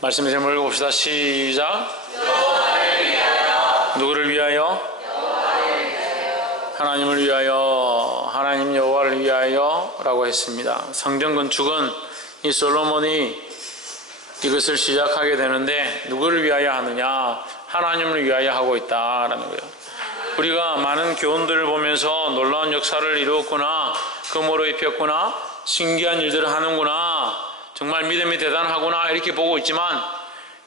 말씀의 제목을 읽어봅시다. 시작. 누구를 위하여? 하나님을 위하여, 하나님 여호와를 위하여 라고 했습니다. 성전 건축은 이 솔로몬이 이것을 시작하게 되는데 누구를 위하여 하느냐? 하나님을 위하여 하고 있다라는 거예요. 우리가 많은 교훈들을 보면서 놀라운 역사를 이루었구나, 금으로 입혔구나, 신기한 일들을 하는구나, 정말 믿음이 대단하구나 이렇게 보고 있지만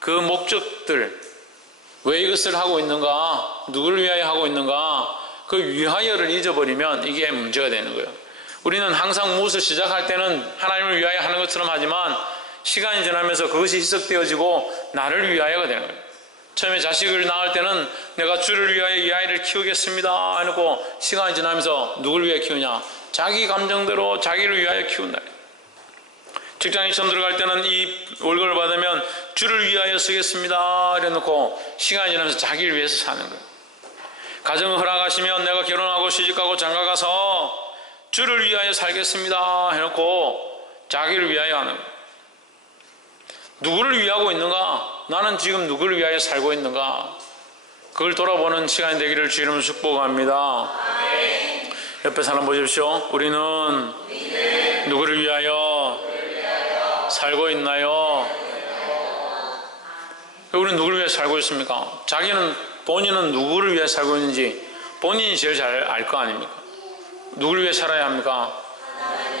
그 목적들, 왜 이것을 하고 있는가, 누구를 위하여 하고 있는가, 그 위하여를 잊어버리면 이게 문제가 되는 거예요. 우리는 항상 무엇을 시작할 때는 하나님을 위하여 하는 것처럼 하지만 시간이 지나면서 그것이 희석되어지고 나를 위하여가 되는 거예요. 처음에 자식을 낳을 때는 내가 주를 위하여 이 아이를 키우겠습니다 해놓고 시간이 지나면서 누구를 위하여 키우냐? 자기 감정대로 자기를 위하여 키운다. 직장에 처음 들어갈 때는 이 월급을 받으면 주를 위하여 쓰겠습니다 이래놓고 시간이 지나면서 자기를 위해서 사는 거예요. 가정을 허락하시면 내가 결혼하고 시집가고 장가가서 주를 위하여 살겠습니다 해놓고 자기를 위하여 하는 거예요. 누구를 위하고 있는가? 나는 지금 누구를 위하여 살고 있는가? 그걸 돌아보는 시간이 되기를 주 이름으로 축복합니다. 옆에 사람 보십시오. 우리는 누구를 위하여 살고 있나요? 우리는 누구를 위해 살고 있습니까? 본인은 누구를 위해 살고 있는지 본인이 제일 잘 알 거 아닙니까? 누구를 위해 살아야 합니까?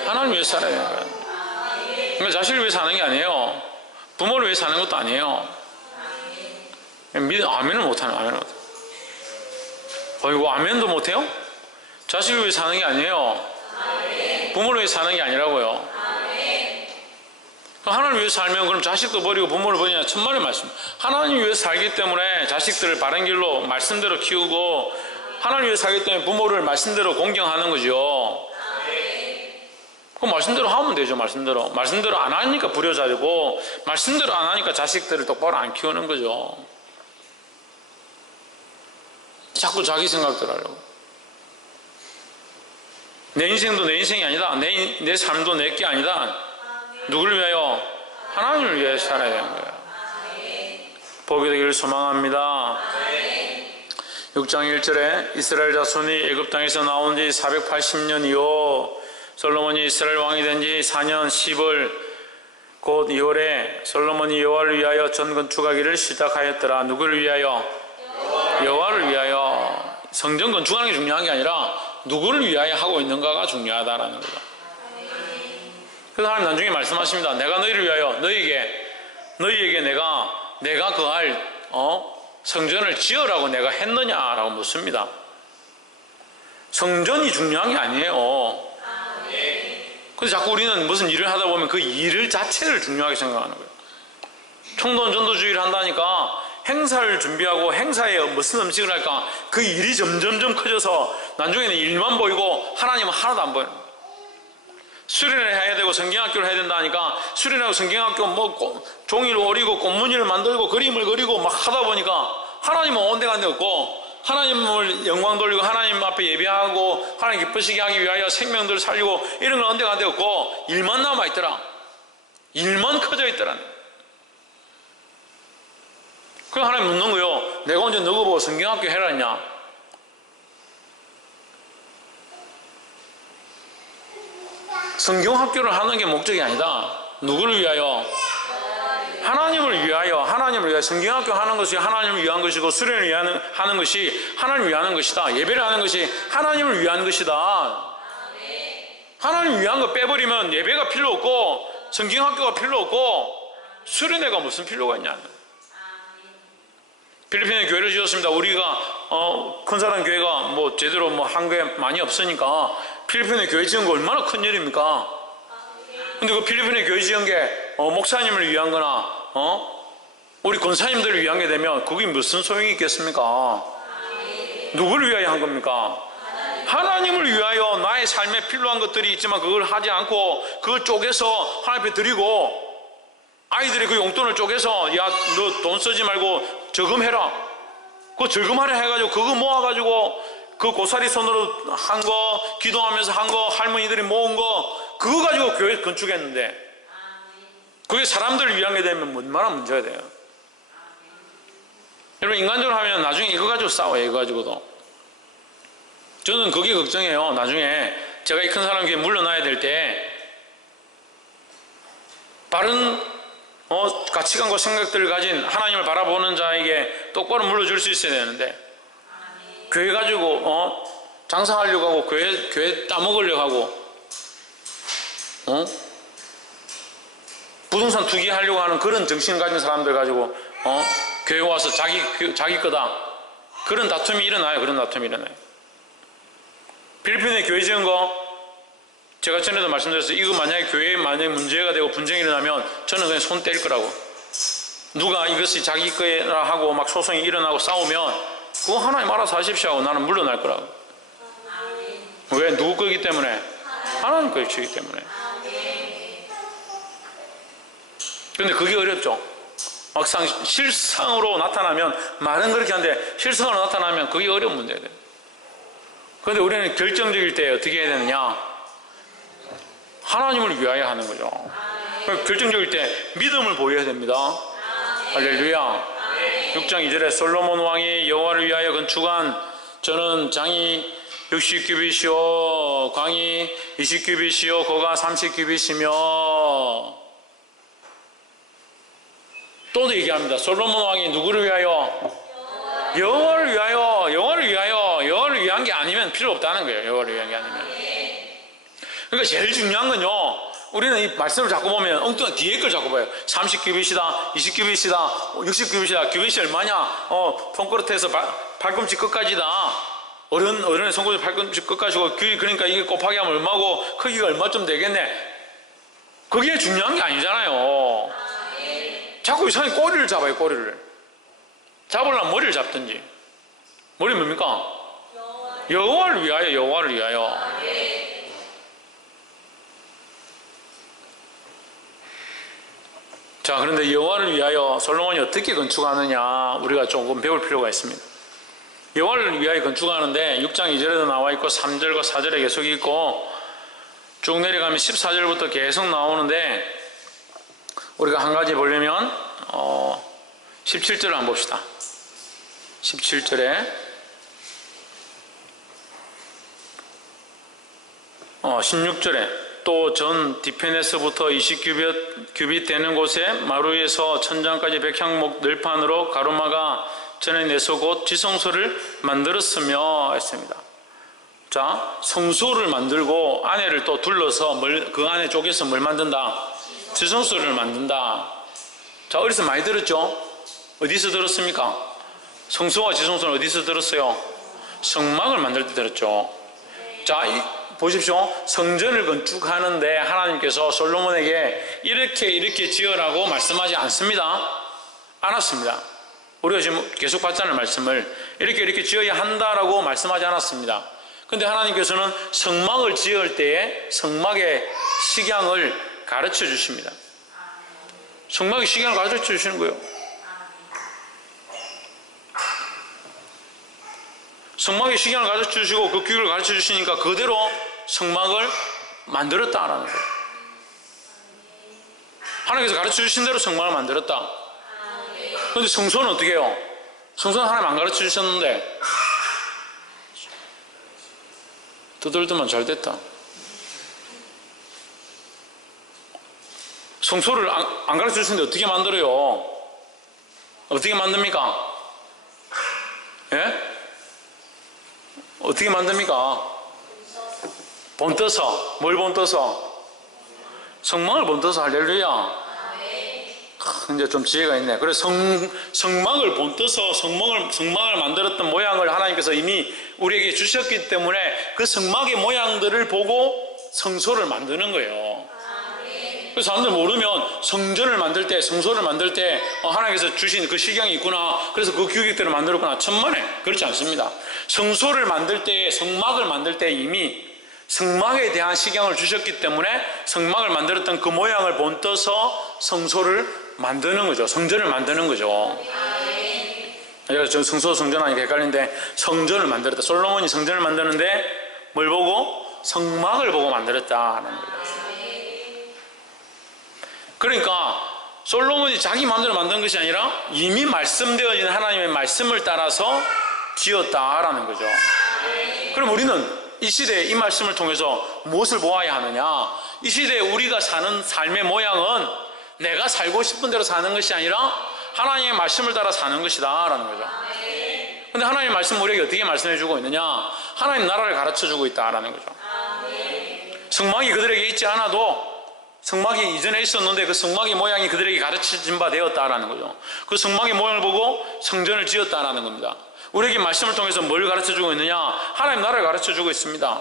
하나님을 위해 살아야 되는 거예요. 그러니까 자식을 위해 사는 게 아니에요. 부모를 위해 사는 것도 아니에요. 아멘을 못하는, 아멘을 못해요. 이거 아멘도 못해요? 자식을 위해 사는 게 아니에요. 부모를 위해 사는 게 아니라고요. 하나님을 위해 살면 그럼 자식도 버리고 부모를 버리냐? 천만의 말씀. 하나님을 위해 살기 때문에 자식들을 바른 길로 말씀대로 키우고, 하나님을 위해 살기 때문에 부모를 말씀대로 공경하는 거죠. 그 말씀대로 하면 되죠. 말씀대로 안 하니까 불효자되고, 말씀대로 안 하니까 자식들을 똑바로 안 키우는 거죠. 자꾸 자기 생각들 하려고. 내 인생도 내 인생이 아니다. 내 삶도 내 게 아니다. 누구를 위하여? 하나님을 위해 살아야 되는 거예요. 복이 되기를 소망합니다. 6장 1절에 이스라엘 자손이 애굽 땅에서 나온 지 480년 이후 솔로몬이 이스라엘 왕이 된 지 4년 10월 곧 2월에 솔로몬이 여호와를 위하여 전 건축하기를 시작하였더라. 누구를 위하여? 여호와를 위하여. 성전 건축하는 게 중요한 게 아니라 누구를 위하여 하고 있는가가 중요하다라는 거죠. 그래서 하나님 나중에 말씀하십니다. 내가 너희를 위하여 너희에게 내가 거할 성전을 지으라고 내가 했느냐라고 묻습니다. 성전이 중요한 게 아니에요. 그래서 자꾸 우리는 무슨 일을 하다 보면 그 일 자체를 중요하게 생각하는 거예요. 총돈 전도주의를 한다니까 행사를 준비하고 행사에 무슨 음식을 할까, 그 일이 점점점 커져서 나중에는 일만 보이고 하나님은 하나도 안 보여요. 수련을 해야 되고 성경학교를 해야 된다 하니까 수련하고 성경학교 종이를 오리고 꽃무늬를 만들고 그림을 그리고 막 하다 보니까 하나님은 온데간데 없고, 하나님을 영광 돌리고 하나님 앞에 예배하고 하나님 기쁘시게 하기 위하여 생명들을 살리고 이런 건 온데간데 없고 일만 남아있더라. 일만 커져 있더라. 그래서 하나님 묻는 거예요. 내가 언제 너거 보고 성경학교 해라 했냐? 성경학교를 하는 게 목적이 아니다. 누구를 위하여? 하나님을 위하여. 성경학교 하는 것이 하나님을 위한 것이고, 수련을 위하는 하는 것이 하나님을 위하는 것이다. 예배를 하는 것이 하나님을 위한 것이다. 하나님을 위한 거 빼버리면 예배가 필요 없고 성경학교가 필요 없고 수련회가 무슨 필요가 있냐. 필리핀에 교회를 지었습니다. 우리가 큰 사람 교회가 제대로 한 게 많이 없으니까 필리핀에 교회 지은 거 얼마나 큰 일입니까? 근데 그 필리핀에 교회 지은 게 목사님을 위한 거나 우리 권사님들을 위한 게 되면 그게 무슨 소용이 있겠습니까? 누구를 위하여 한 겁니까? 하나님을 위하여. 나의 삶에 필요한 것들이 있지만 그걸 하지 않고 그걸 쪼개서 하나님 앞에 드리고, 아이들이 그 용돈을 쪼개서 야 너 돈 쓰지 말고 저금해라, 그거 저금하라 해가지고 그거 모아가지고 그 고사리 손으로 한 거, 기도하면서 한 거, 할머니들이 모은 거, 그거 가지고 교회 건축했는데 그게 사람들을 위한 게 되면 얼마나 문제가 돼요. 여러분, 인간적으로 하면 나중에 이거 가지고 싸워요. 이거 가지고도. 저는 그게 걱정이에요. 나중에 제가 이 큰 사람에게 물러나야 될 때 바른 가치관과 생각들을 가진 하나님을 바라보는 자에게 똑바로 물러줄 수 있어야 되는데, 교회 가지고 장사하려고 하고 교회 따먹으려고 하고 부동산 투기하려고 하는 그런 정신을 가진 사람들 가지고 교회 와서 자기 거다, 그런 다툼이 일어나요. 그런 다툼이 일어나요. 필리핀에 교회 지은 거 제가 전에도 말씀드렸어요. 이거 만약에 교회에 문제가 되고 분쟁이 일어나면 저는 그냥 손 뗄 거라고. 누가 이것이 자기 거라 하고 막 소송이 일어나고 싸우면 그거 하나님 알아서 하십시오 하고 나는 물러날 거라고. 왜? 누구 거기 때문에? 하나님 거이기 때문에. 근데 그게 어렵죠. 막상 실상으로 나타나면, 말은 그렇게 하는데 실상으로 나타나면 그게 어려운 문제가 돼요. 그런데 우리는 결정적일 때 어떻게 해야 되느냐? 하나님을 위하여 하는 거죠. 결정적일 때 믿음을 보여야 됩니다. 할렐루야. 6장 2절에 솔로몬 왕이 여호와를 위하여 건축한 저는 장이 60규빗이요 광이 20규빗이요 고가 30규빗이며, 또도 얘기합니다. 솔로몬 왕이 누구를 위하여? 여호와를 위하여. 여호와를 위한 게 아니면 필요 없다는 거예요. 여호와를 위한 게 아니면. 그러니까 제일 중요한 건요, 우리는 이 말씀을 자꾸 보면 엉뚱한 뒤에 걸 자꾸 봐요. 30규빗이다, 20규빗이다, 60규빗이다. 규빗이 얼마냐? 손가락에서 발꿈치 끝까지다. 어른의 손가락 발꿈치 끝까지고, 그러니까 이게 곱하기 하면 얼마고 크기가 얼마쯤 되겠네. 그게 중요한 게 아니잖아요. 자꾸 이상하게 꼬리를 잡아요. 꼬리를 잡으려면 머리를 잡든지. 머리 뭡니까? 여호와를 위하여. 여호와를 위하여. 자, 그런데 여호와를 위하여 솔로몬이 어떻게 건축하느냐, 우리가 조금 배울 필요가 있습니다. 여호와를 위하여 건축하는데 6장 2절에도 나와 있고 3절과 4절에 계속 있고 쭉 내려가면 14절부터 계속 나오는데, 우리가 한 가지 보려면 17절을 한번 봅시다. 17절에 16절에 또 전 뒤편에서부터 20규빗 되는 곳에 마루에서 천장까지 백향목 늘판으로 가로막아 전에 내서 곧 지성소를 만들었으며 했습니다. 자, 성소를 만들고 안에를 또 둘러서 그 안에 쪽에서 뭘 만든다? 지성소를 만든다. 자, 어디서 많이 들었죠? 어디서 들었습니까? 성소와 지성소는 어디서 들었어요? 성막을 만들 때 들었죠. 자, 보십시오. 성전을 건축하는데 하나님께서 솔로몬에게 이렇게 지으라고 말씀하지 않았습니다. 우리가 지금 계속 봤잖아요. 말씀을 이렇게 지어야 한다라고 말씀하지 않았습니다. 그런데 하나님께서는 성막을 지을 때에 성막의 식양을 가르쳐 주십니다. 성막의 식양을 가르쳐 주시는 거예요. 성막의 식양을 가르쳐 주시고 그 규율을 가르쳐 주시니까 그대로 성막을 만들었다라는 거예요. 하나님께서 가르쳐 주신 대로 성막을 만들었다. 그런데 성소는 어떻게 해요? 성소는 하나님 안 가르쳐 주셨는데 두들두면 잘 됐다. 성소를 안 가르쳐 주시는데 어떻게 만들어요? 어떻게 만듭니까? 예? 어떻게 만듭니까? 본떠서. 뭘 본떠서? 성막을 본떠서. 할렐루야. 이제 좀 지혜가 있네. 그래서 성막을 본떠서 성막을 만들었던 모양을 하나님께서 이미 우리에게 주셨기 때문에 그 성막의 모양들을 보고 성소를 만드는 거예요. 그래서 사람들 모르면 성전을 만들 때, 성소를 만들 때 하나님께서 주신 그 식양이 있구나, 그래서 그 규격대로 만들었구나, 천만에. 그렇지 않습니다. 성소를 만들 때, 성막을 만들 때 이미 성막에 대한 식양을 주셨기 때문에 성막을 만들었던 그 모양을 본떠서 성소를 만드는 거죠. 성전을 만드는 거죠. 그래서 저 성소 성전 하니까 헷갈리는데, 성전을 만들었다. 솔로몬이 성전을 만드는데 뭘 보고? 성막을 보고 만들었다는 거예요. 그러니까 솔로몬이 자기 마음대로 만든 것이 아니라 이미 말씀되어진 하나님의 말씀을 따라서 지었다라는 거죠. 그럼 우리는 이 시대에 이 말씀을 통해서 무엇을 보아야 하느냐? 이 시대에 우리가 사는 삶의 모양은 내가 살고 싶은 대로 사는 것이 아니라 하나님의 말씀을 따라 사는 것이다 라는 거죠. 근데 하나님의 말씀 우리에게 어떻게 말씀해 주고 있느냐? 하나님 나라를 가르쳐 주고 있다라는 거죠. 성막이 그들에게 있지 않아도 성막이 이전에 있었는데 그 성막의 모양이 그들에게 가르쳐진 바 되었다라는 거죠. 그 성막의 모양을 보고 성전을 지었다라는 겁니다. 우리에게 말씀을 통해서 뭘 가르쳐주고 있느냐? 하나님 나라를 가르쳐주고 있습니다.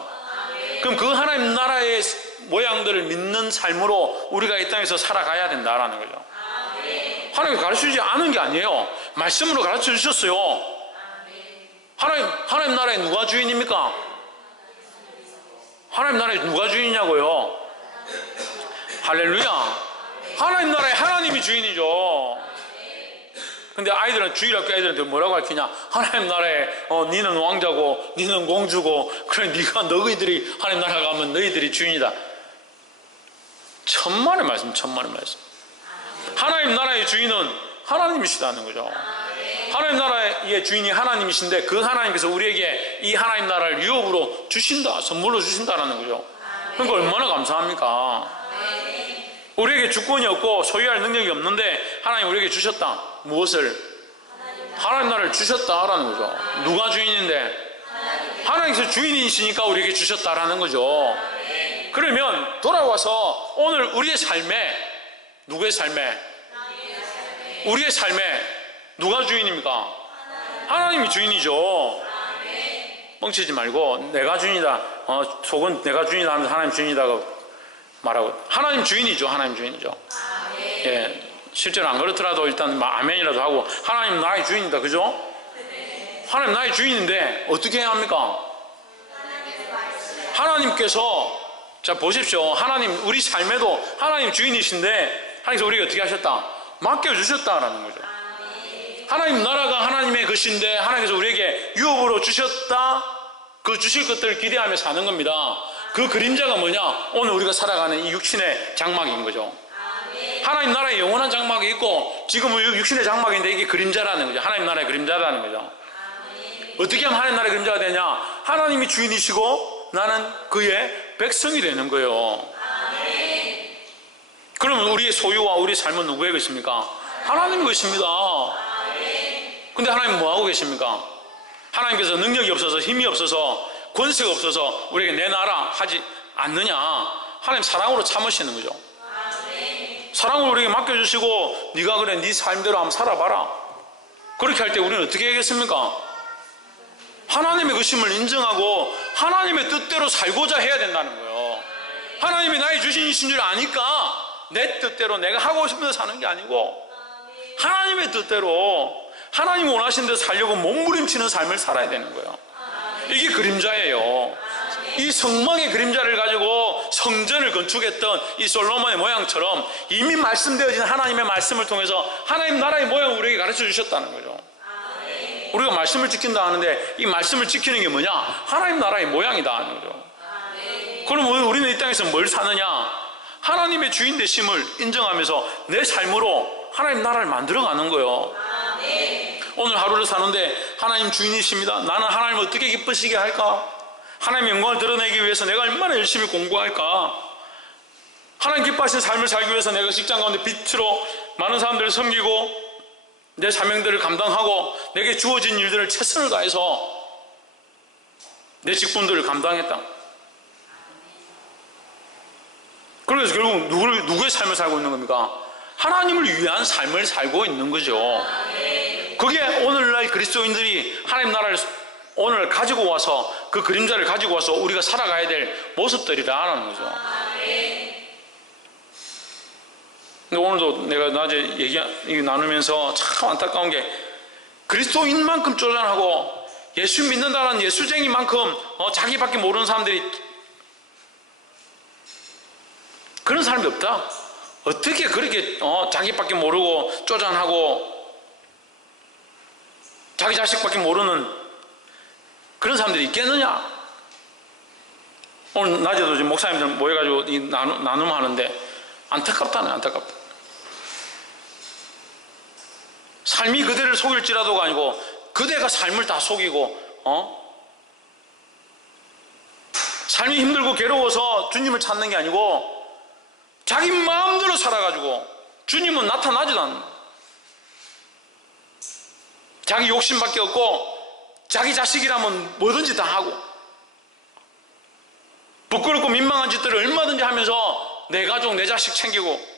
그럼 그 하나님 나라의 모양들을 믿는 삶으로 우리가 이 땅에서 살아가야 된다라는 거죠. 하나님 가르쳐주지 않은 게 아니에요. 말씀으로 가르쳐주셨어요. 하나님 나라에 누가 주인입니까? 하나님 나라에 누가 주인이냐고요? 할렐루야. 하나님 나라에 하나님이 주인이죠. 근데 아이들은 주일학교 애들한테 뭐라고 가르치냐? 하나님 나라에 니는 왕자고 니는 공주고 그래 네가 너희들이 하나님 나라 가면 너희들이 주인이다. 천만의 말씀. 하나님 나라의 주인은 하나님이시다는 거죠. 하나님 나라의 주인이 하나님이신데 그 하나님께서 우리에게 이 하나님 나라를 유업으로 주신다, 선물로 주신다는 거죠. 그러니까 얼마나 감사합니까? 우리에게 주권이 없고 소유할 능력이 없는데 하나님 우리에게 주셨다. 무엇을? 하나님 나라를 주셨다라는 거죠. 누가 주인인데? 하나님께서 주인이시니까 우리에게 주셨다라는 거죠. 그러면 돌아와서 오늘 우리의 삶에, 누구의 삶에? 우리의 삶에 누가 주인입니까? 하나님이 주인이죠. 뻥치지 말고 내가 주인이다, 속은 내가 주인이다 하면서 하나님 주인이다고 말하고, 하나님 주인이죠. 하나님 주인이죠. 예, 실제로 안 그렇더라도 일단 아멘이라도 하고 하나님 나의 주인이다, 그죠? 하나님 나의 주인인데 어떻게 해야 합니까? 하나님께서, 자 보십시오. 하나님 우리 삶에도 하나님 주인이신데 하나님께서 우리에게 어떻게 하셨다? 맡겨주셨다라는 거죠. 하나님 나라가 하나님의 것인데 하나님께서 우리에게 유업으로 주셨다. 그 주실 것들을 기대하며 사는 겁니다. 그 그림자가 뭐냐? 오늘 우리가 살아가는 이 육신의 장막인 거죠. 하나님 나라의 영원한 장막이 있고 지금은 육신의 장막인데 이게 그림자라는 거죠. 하나님 나라의 그림자라는 거죠. 어떻게 하면 하나님 나라의 그림자가 되냐? 하나님이 주인이시고 나는 그의 백성이 되는 거예요. 그러면 우리의 소유와 우리의 삶은 누구의 것입니까? 하나님의 것입니다. 근데 하나님 뭐 하고 계십니까? 하나님께서 능력이 없어서 힘이 없어서 권세가 없어서 우리에게 내놔라 하지 않느냐? 하나님 사랑으로 참으시는 거죠. 사랑으로 우리에게 맡겨주시고 네가 그래 네 삶대로 한번 살아봐라. 그렇게 할 때 우리는 어떻게 하겠습니까? 하나님의 것임을 인정하고 하나님의 뜻대로 살고자 해야 된다는 거예요. 하나님이 나의 주신이신 줄 아니까 내 뜻대로 내가 하고 싶은 대로 사는 게 아니고 하나님의 뜻대로 하나님 원하신 대로 살려고 몸부림치는 삶을 살아야 되는 거예요. 이게 그림자예요. 이 성막의 그림자를 가지고 성전을 건축했던 이 솔로몬의 모양처럼 이미 말씀되어진 하나님의 말씀을 통해서 하나님 나라의 모양을 우리에게 가르쳐 주셨다는 거죠. 우리가 말씀을 지킨다 하는데 이 말씀을 지키는 게 뭐냐? 하나님 나라의 모양이다 하는 거죠. 그럼 우리는 이 땅에서 뭘 사느냐? 하나님의 주인 되심을 인정하면서 내 삶으로 하나님 나라를 만들어가는 거예요. 오늘 하루를 사는데 하나님 주인이십니다. 나는 하나님을 어떻게 기쁘시게 할까? 하나님의 영광을 드러내기 위해서 내가 얼마나 열심히 공부할까? 하나님 기뻐하시는 삶을 살기 위해서 내가 직장 가운데 빛으로 많은 사람들을 섬기고 내 사명들을 감당하고 내게 주어진 일들을 최선을 다해서 내 직분들을 감당했다. 그래서 결국 누구의 삶을 살고 있는 겁니까? 하나님을 위한 삶을 살고 있는 거죠. 그게 오늘날 그리스도인들이 하나님 나라를 오늘 가지고 와서 그 그림자를 가지고 와서 우리가 살아가야 될 모습들이라는 거죠. 근데 오늘도 내가 낮에 나누면서 참 안타까운 게 그리스도인만큼 쪼잔하고 예수 믿는다는 예수쟁이만큼 자기밖에 모르는 사람들이 그런 사람이 없다. 어떻게 그렇게 자기밖에 모르고 쪼잔하고 자기 자식밖에 모르는 그런 사람들이 있겠느냐? 오늘 낮에도 지금 목사님들 모여가지고 나눔하는데 안타깝다네. 안타깝다. 삶이 그대를 속일지라도가 아니고 그대가 삶을 다 속이고 삶이 힘들고 괴로워서 주님을 찾는 게 아니고 자기 마음대로 살아가지고 주님은 나타나지도 않는, 자기 욕심밖에 없고 자기 자식이라면 뭐든지 다 하고 부끄럽고 민망한 짓들을 얼마든지 하면서 내 가족 내 자식 챙기고,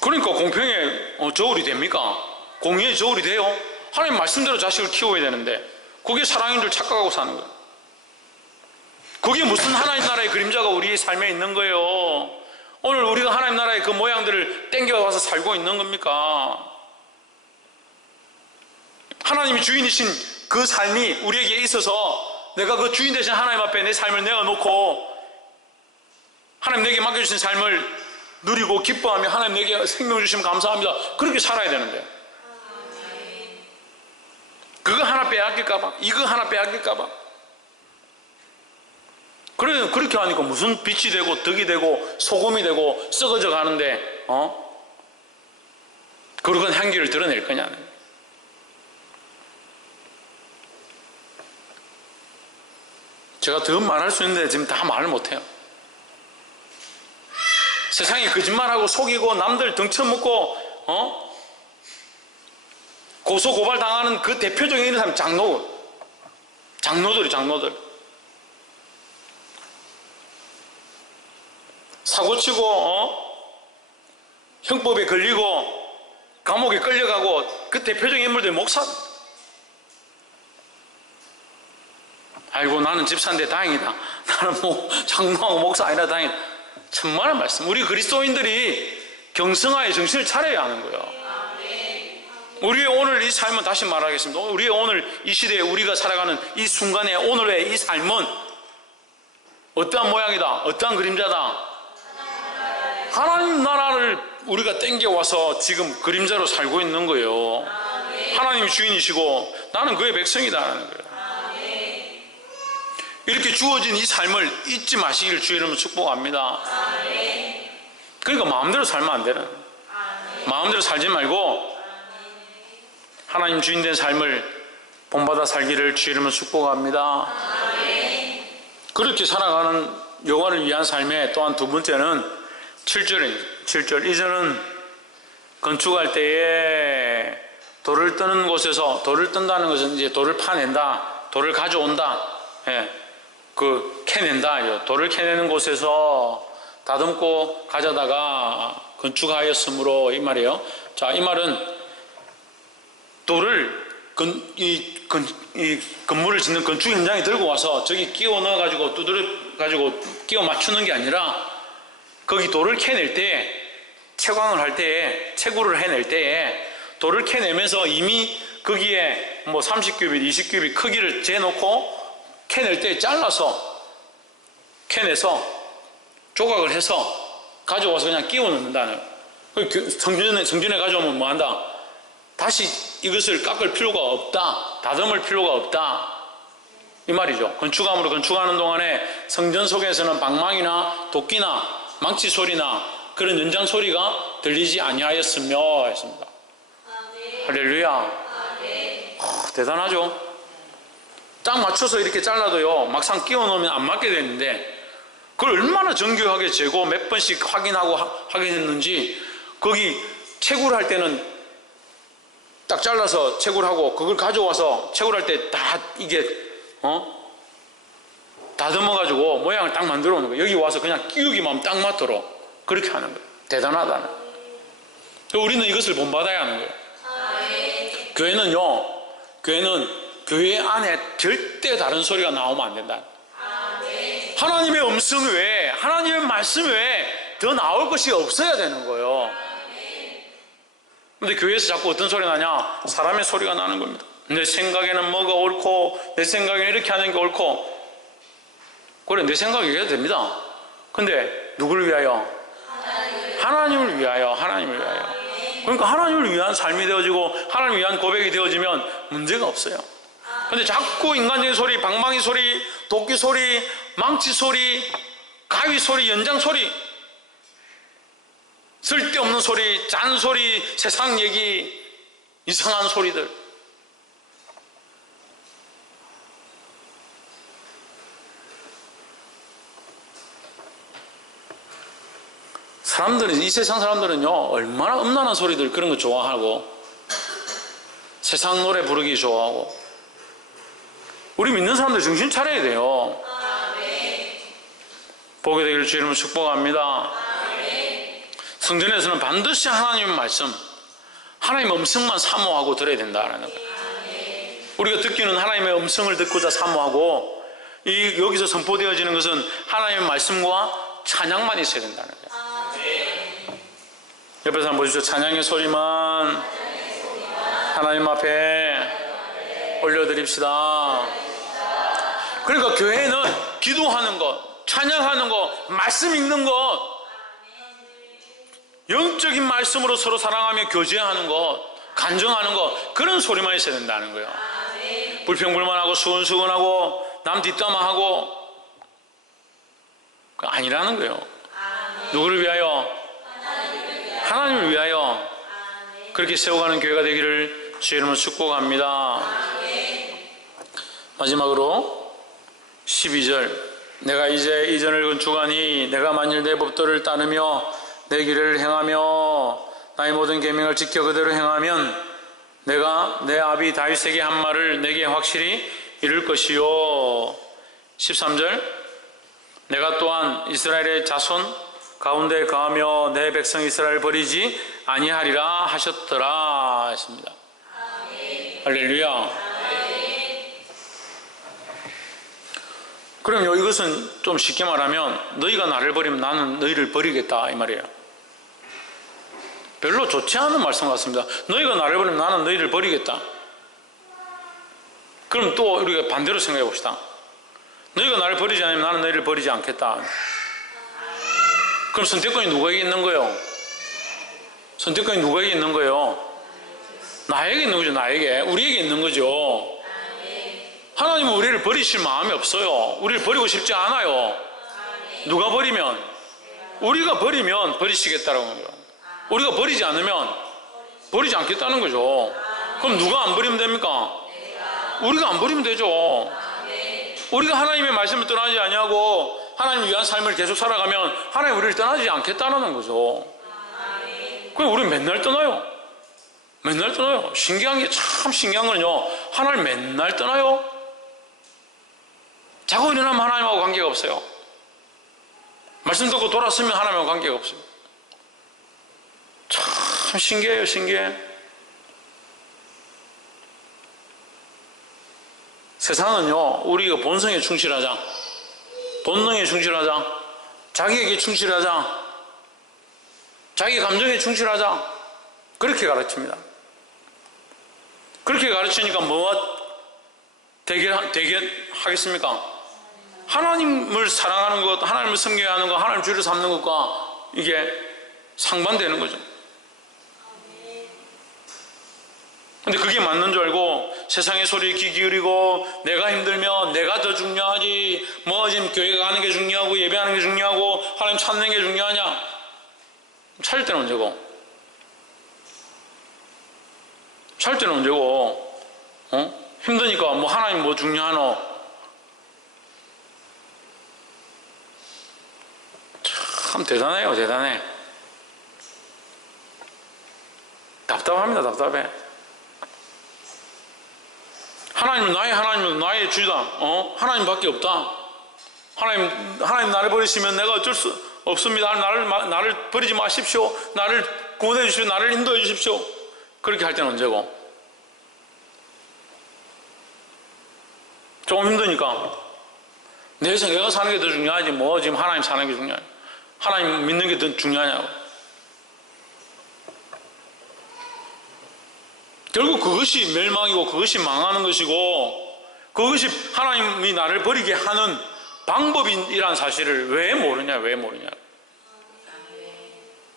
그러니까 공평의 저울이 됩니까? 공의의 저울이 돼요? 하나님 말씀대로 자식을 키워야 되는데 그게 사랑인 줄 착각하고 사는 거예요. 그게 무슨 하나님 나라의 그림자가 우리의 삶에 있는 거예요? 오늘 우리가 하나님 나라의 그 모양들을 땡겨와서 살고 있는 겁니까? 하나님이 주인이신 그 삶이 우리에게 있어서 내가 그 주인 되신 하나님 앞에 내 삶을 내어놓고 하나님 내게 맡겨주신 삶을 누리고 기뻐하며 하나님 내게 생명 주시면 감사합니다, 그렇게 살아야 되는데 그거 하나 빼앗길까봐, 이거 하나 빼앗길까봐 그렇게 하니까 무슨 빛이 되고 덕이 되고 소금이 되고 썩어져 가는데 그런 향기를 드러낼 거냐는. 제가 더 말할 수 있는데 지금 다 말을 못해요. 세상에 거짓말하고 속이고 남들 등쳐먹고 고소고발 당하는 그 대표적인 사람 장로들 사고치고 형법에 걸리고 감옥에 끌려가고 그 대표적인 인물들 목사. 아이고 나는 집사인데 다행이다, 나는 뭐 장로하고 목사 아니라 다행이다. 천만의 말씀. 우리 그리스도인들이 경성하에 정신을 차려야 하는 거예요. 우리의 오늘 이 삶은, 다시 말하겠습니다, 우리의 오늘 이 시대에 우리가 살아가는 이 순간에 오늘의 이 삶은 어떠한 모양이다, 어떠한 그림자다. 하나님 나라를 우리가 땡겨와서 지금 그림자로 살고 있는 거예요. 하나님이 주인이시고 나는 그의 백성이다라는 거예요. 이렇게 주어진 이 삶을 잊지 마시기를 주의 이름으로 축복합니다. 그러니까 마음대로 살면 안 되는, 마음대로 살지 말고 하나님 주인 된 삶을 본받아 살기를 주의 이름으로 축복합니다. 그렇게 살아가는 여호와를 위한 삶의 또한 두 번째는 7절입니다. 7절. 이절은 건축할 때에 돌을 뜨는 곳에서, 돌을 뜬다는 것은 이제 돌을 파낸다, 돌을 가져온다, 캐낸다. 돌을 캐내는 곳에서 다듬고 가져다가 건축하였으므로, 이 말이에요. 자, 이 말은 돌을 이 건물을 짓는 건축 현장에 들고 와서 저기 끼워 넣어가지고 두드려 가지고 끼워 맞추는 게 아니라 거기 돌을 캐낼 때, 채광을 할 때에, 채굴을 해낼 때에 돌을 캐내면서 이미 거기에 뭐 30규빗, 20규빗 크기를 재놓고 캐낼 때 잘라서 캐내서 조각을 해서 가져와서 그냥 끼워 넣는다는. 성전에 가져오면 뭐 한다? 다시 이것을 깎을 필요가 없다, 다듬을 필요가 없다, 이 말이죠. 건축함으로 건축하는 동안에 성전 속에서는 방망이나 도끼나 망치 소리나 그런 연장 소리가 들리지 아니하였으며 했습니다. 할렐루야. 대단하죠. 딱 맞춰서 이렇게 잘라도요, 막상 끼워 넣으면 안 맞게 되는데 그걸 얼마나 정교하게 재고 몇 번씩 확인하고 확인했는지. 거기 채굴할 때는 딱 잘라서 채굴하고 그걸 가져와서 채굴할 때 다 이게 다듬어가지고 모양을 딱 만들어 오는 거예요. 여기 와서 그냥 끼우기만 하면 딱 맞도록 그렇게 하는 거예요. 대단하다는. 우리는 이것을 본받아야 하는 거예요. 교회는 교회 안에 절대 다른 소리가 나오면 안 된다. 하나님의 음성 외에, 하나님의 말씀 외에 더 나올 것이 없어야 되는 거예요. 근데 교회에서 자꾸 어떤 소리 나냐? 사람의 소리가 나는 겁니다. 내 생각에는 뭐가 옳고, 내 생각에는 이렇게 하는 게 옳고. 그래, 내 생각이 이래도 됩니다. 근데 누구를 위하여? 하나님을 위하여, 하나님을 위하여. 그러니까 하나님을 위한 삶이 되어지고 하나님을 위한 고백이 되어지면 문제가 없어요. 근데 자꾸 인간적인 소리, 방망이 소리, 도끼 소리, 망치 소리, 가위 소리, 연장 소리, 쓸데없는 소리, 짠소리, 세상 얘기, 이상한 소리들. 사람들은, 이 세상 사람들은요, 얼마나 음란한 소리들 그런 거 좋아하고, 세상 노래 부르기 좋아하고. 우리 믿는 사람들 정신 차려야 돼요. 보게 되기를 주 이름으로 축복합니다. 성전에서는 반드시 하나님의 말씀, 하나님의 음성만 사모하고 들어야 된다는 거예요. 우리가 듣기는 하나님의 음성을 듣고자 사모하고, 여기서 선포되어지는 것은 하나님의 말씀과 찬양만 있어야 된다는 거예요. 옆에서 한번 보십시오. 찬양의 소리만 하나님 앞에 올려드립시다. 그러니까 교회는 기도하는 것, 찬양하는 것, 말씀 읽는 것, 영적인 말씀으로 서로 사랑하며 교제하는 것, 간증하는 것, 그런 소리만 있어야 된다는 거예요. 불평불만하고 수근수근하고 남 뒷담화하고 아니라는 거예요. 누구를 위하여? 하나님을 위하여 그렇게 세워가는 교회가 되기를 주의 이름으로 축복합니다. 마지막으로 12절, 내가 이제 이전을 건축하니 내가 만일 내 법도를 따르며 내 길을 행하며 나의 모든 계명을 지켜 그대로 행하면 내가 내 아비 다윗에게 한 말을 내게 확실히 이룰 것이요. 13절, 내가 또한 이스라엘의 자손 가운데 거하며 내 백성 이스라엘 버리지 아니하리라 하셨더라 했습니다. 할렐루야. 그럼요, 이것은 좀 쉽게 말하면 너희가 나를 버리면 나는 너희를 버리겠다 이 말이에요. 별로 좋지 않은 말씀 같습니다. 너희가 나를 버리면 나는 너희를 버리겠다. 그럼 또 우리가 반대로 생각해 봅시다. 너희가 나를 버리지 않으면 나는 너희를 버리지 않겠다. 그럼 선택권이 누구에게 있는 거예요? 선택권이 누구에게 있는 거예요? 나에게 있는 거죠. 나에게. 우리에게 있는 거죠. 하나님은 우리를 버리실 마음이 없어요. 우리를 버리고 싶지 않아요. 누가 버리면? 우리가 버리면 버리시겠다라는 거죠. 우리가 버리지 않으면 버리지 않겠다는 거죠. 그럼 누가 안 버리면 됩니까? 우리가 안 버리면 되죠. 우리가 하나님의 말씀을 떠나지 아니하고 하나님을 위한 삶을 계속 살아가면 하나님 우리를 떠나지 않겠다는 거죠. 그럼 우리는 맨날 떠나요. 맨날 떠나요. 신기한 게, 참 신기한 건요, 하나님 맨날 떠나요. 자고 일어나면 하나님하고 관계가 없어요. 말씀 듣고 돌아서면 하나님하고 관계가 없어요. 참 신기해요. 신기해. 세상은요, 우리가 본성에 충실하자, 본능에 충실하자, 자기에게 충실하자, 자기 감정에 충실하자, 그렇게 가르칩니다. 그렇게 가르치니까 뭐가 되겠습니까? 하나님을 사랑하는 것, 하나님을 섬겨야 하는 것, 하나님 주를 삼는 것과 이게 상반되는 거죠. 근데 그게 맞는 줄 알고 세상의 소리에 귀 기울이고, 내가 힘들면 내가 더 중요하지, 뭐 지금 교회 가는 게 중요하고 예배하는 게 중요하고 하나님 찾는 게 중요하냐? 찾을 때는 언제고? 찾을 때는 언제고? 힘드니까 뭐 하나님 뭐 중요하노? 참 대단해요. 대단해. 답답합니다. 답답해. 하나님은 나의 주다. 하나님밖에 없다. 하나님 나를 버리시면 내가 어쩔 수 없습니다. 나를 버리지 마십시오. 나를 구원해 주십시오. 나를 인도해 주십시오. 그렇게 할 때는 언제고? 조금 힘드니까 내가 사는 게 더 중요하지, 뭐 지금 하나님 사는 게 중요해. 하나님 믿는 게 더 중요하냐고. 결국 그것이 멸망이고 그것이 망하는 것이고, 그것이 하나님이 나를 버리게 하는 방법이라는 사실을 왜 모르냐.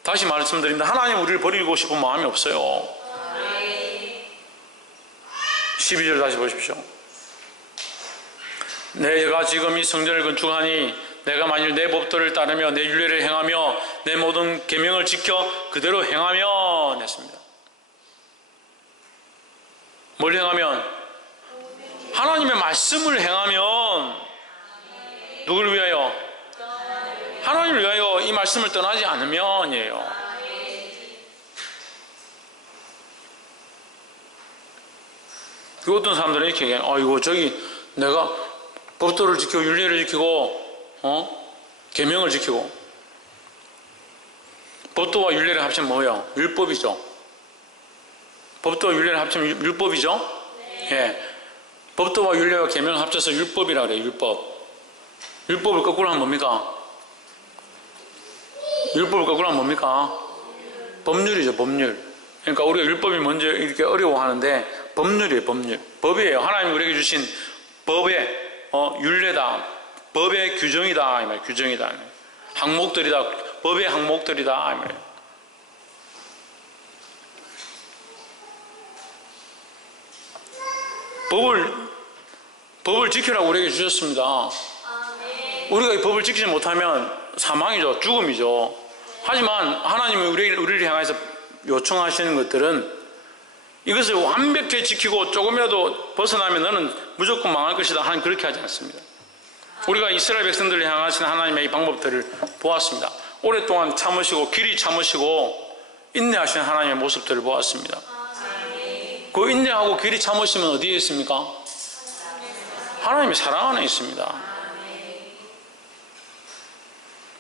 다시 말씀드립니다. 하나님 우리를 버리고 싶은 마음이 없어요. 12절 다시 보십시오. 내가 지금 이 성전을 건축하니 내가 만일 내 법도를 따르며 내 율례를 행하며 내 모든 계명을 지켜 그대로 행하면 했습니다. 뭘 행하면? 하나님의 말씀을 행하면. 누구를 위하여? 하나님을 위하여 이 말씀을 떠나지 않으면이에요. 그 어떤 사람들은 이렇게 얘기해요. 아이고 저기 내가 법도를 지키고 율례를 지키고 계명을 지키고. 법도와 율례를 합치면 뭐예요? 율법이죠. 법도와 율례를 합치면 율법이죠. 예. 법도와 율례와 계명을 합쳐서 율법이라 그래요. 율법. 율법을 거꾸로 하면 뭡니까? 율법을 거꾸로 하면 뭡니까? 법률이죠. 법률. 그러니까 우리가 율법이 먼저 이렇게 어려워하는데 법률이에요. 법률. 법이에요. 하나님이 우리에게 주신 법의 율례다. 법의 규정이다. 이 말. 규정이다. 항목들이다. 법의 항목들이다. 이 말. 법을 지키라고 우리에게 주셨습니다. 우리가 이 법을 지키지 못하면 사망이죠. 죽음이죠. 하지만 하나님이 우리를 향해서 요청하시는 것들은 이것을 완벽히 지키고 조금이라도 벗어나면 너는 무조건 망할 것이다. 하나님 그렇게 하지 않습니다. 우리가 이스라엘 백성들을 향하시는 하나님의 이 방법들을 보았습니다. 오랫동안 참으시고 길이 참으시고 인내하시는 하나님의 모습들을 보았습니다. 그 인내하고 길이 참으시면 어디에 있습니까? 하나님의 사랑 안에 있습니다.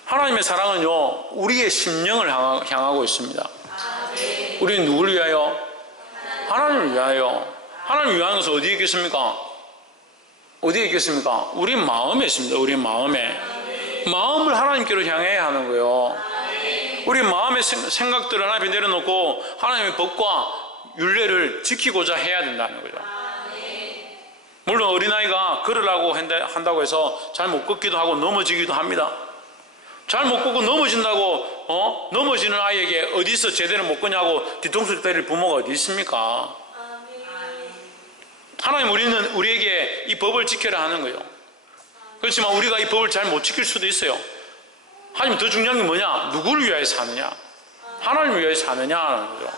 하나님의 사랑은요 우리의 심령을 향하고 있습니다. 우리는 누구를 위하여? 하나님을 위하여. 하나님을 위하는 것은 어디에 있겠습니까? 어디에 있겠습니까? 우리 마음에 있습니다. 우리 마음에. 마음을 하나님께로 향해야 하는 거예요. 우리 마음의 생각들을 하나님 앞에 내려놓고 하나님의 법과 율례를 지키고자 해야 된다는 거죠. 물론 어린아이가 걸으라고 한다고 해서 잘 못 걷기도 하고 넘어지기도 합니다. 잘 못 걷고 넘어진다고 넘어지는 아이에게 어디서 제대로 못 걷냐고 뒤통수 때릴 부모가 어디 있습니까? 하나님 우리에게 이 법을 지켜라 하는 거예요. 그렇지만 우리가 이 법을 잘 못 지킬 수도 있어요. 하지만 더 중요한 게 뭐냐? 누구를 위하여 사느냐? 하나님을 위하여 사느냐라는 거죠.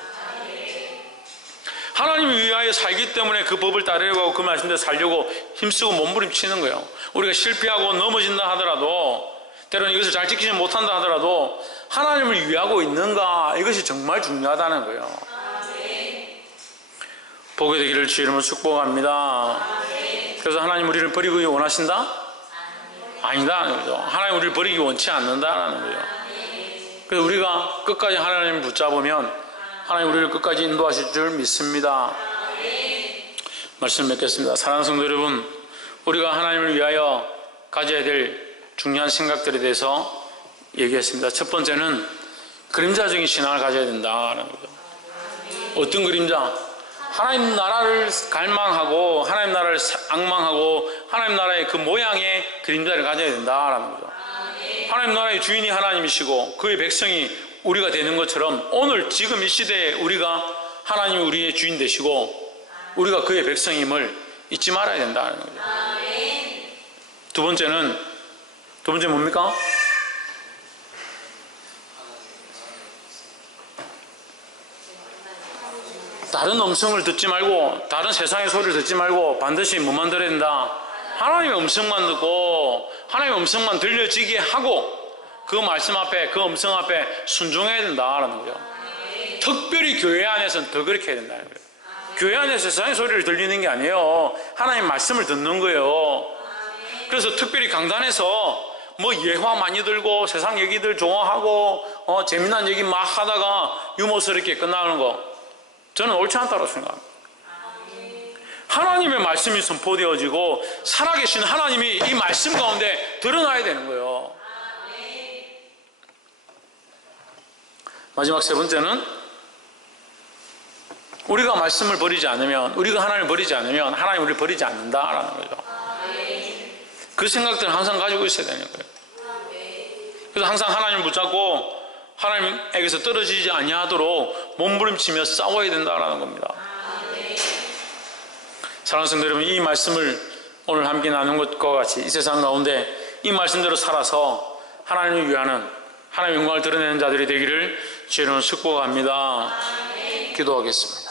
하나님을 위하여 살기 때문에 그 법을 따르려고 하고 그 말씀대로 살려고 힘쓰고 몸부림치는 거예요. 우리가 실패하고 넘어진다 하더라도 때로는 이것을 잘 지키지 못한다 하더라도 하나님을 위하고 있는가 이것이 정말 중요하다는 거예요. 보게 되기를 주의 이름으로 축복합니다. 그래서 하나님 우리를 버리기 원하신다? 아니다는 거죠. 하나님 우리를 버리기 원치 않는다는 거죠. 그래서 우리가 끝까지 하나님을 붙잡으면 하나님 우리를 끝까지 인도하실 줄 믿습니다. 말씀 맺겠습니다. 사랑하는 성도 여러분, 우리가 하나님을 위하여 가져야 될 중요한 생각들에 대해서 얘기했습니다. 첫 번째는 그림자적인 신앙을 가져야 된다는 거죠. 어떤 그림자? 하나님 나라를 갈망하고 하나님 나라를 앙망하고 하나님 나라의 그 모양의 그림자를 가져야 된다라는 거죠. 하나님 나라의 주인이 하나님이시고 그의 백성이 우리가 되는 것처럼 오늘 지금 이 시대에 우리가 하나님이 우리의 주인 되시고 우리가 그의 백성임을 잊지 말아야 된다는 거죠. 두 번째 뭡니까? 다른 음성을 듣지 말고 다른 세상의 소리를 듣지 말고 반드시 뭐만 들어야 된다? 하나님의 음성만 듣고 하나님의 음성만 들려지게 하고 그 말씀 앞에 그 음성 앞에 순종해야 된다라는 거죠. 특별히 교회 안에서는 더 그렇게 해야 된다는 거예요. 교회 안에서 세상의 소리를 들리는 게 아니에요. 하나님 말씀을 듣는 거예요. 그래서 특별히 강단에서 뭐 예화 많이 들고 세상 얘기들 좋아하고 재미난 얘기 막 하다가 유머스럽게 끝나는 거 저는 옳지 않다고 생각합니다. 하나님의 말씀이 선포되어지고 살아계신 하나님이 이 말씀 가운데 드러나야 되는 거예요. 마지막 세 번째는 우리가 말씀을 버리지 않으면 우리가 하나님을 버리지 않으면 하나님 우리를 버리지 않는다라는 거죠. 그 생각들은 항상 가지고 있어야 되는 거예요. 그래서 항상 하나님을 붙잡고 하나님에게서 떨어지지 아니하도록 몸부림치며 싸워야 된다라는 겁니다. 사랑하는 성도 여러분, 이 말씀을 오늘 함께 나눈 것과 같이 이 세상 가운데 이 말씀대로 살아서 하나님을 위하는, 하나님의 영광을 드러내는 자들이 되기를 주의 이름으로 축복합니다. 기도하겠습니다.